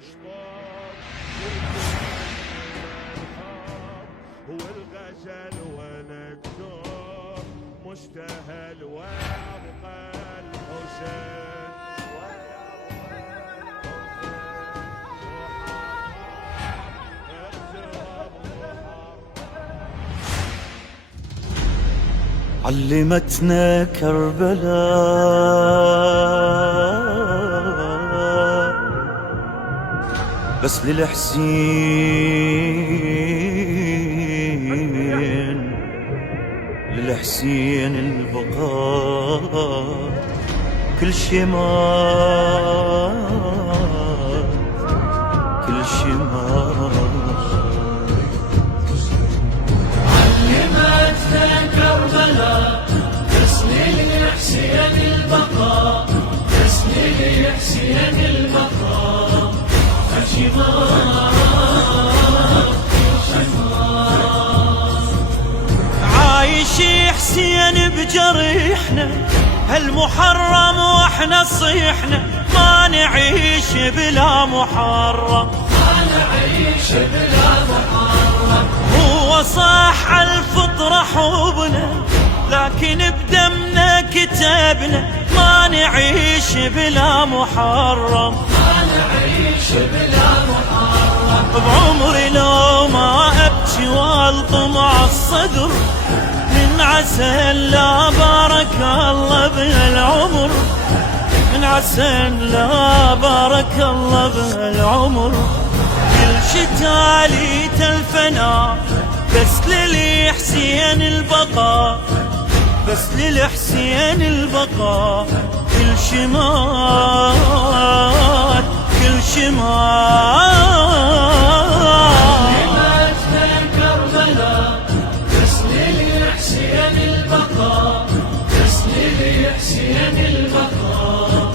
مشطوب والغزل ونكتوب مستهل ويبقى الحسين علمتنا كربلاء بس للحسين البقاء كل شي مات كل شي مات. علمتنا كربلاء بس للحسين البقاء بس للحسين البقاء عايش حسين بجريحنا هالمحرم واحنا صيحنا ما نعيش بلا محرم ما نعيش بلا محرم. هو صح عالفطرة حبنا لكن بدمنا كتبنا ما نعيش بلا محرم ما نعيش بلا محرم. بعمري لو ما أبكي والطم عالصدر من عسى لا بارك الله بهالعمر من عسى لا بارك الله بهالعمر كل شي تاليت الفنا بس للحسين البقاء بس للحسين البقاء كل شي مات كل شي مات. علمتنا كربلاء بس للحسين البقاء بس للحسين البقاء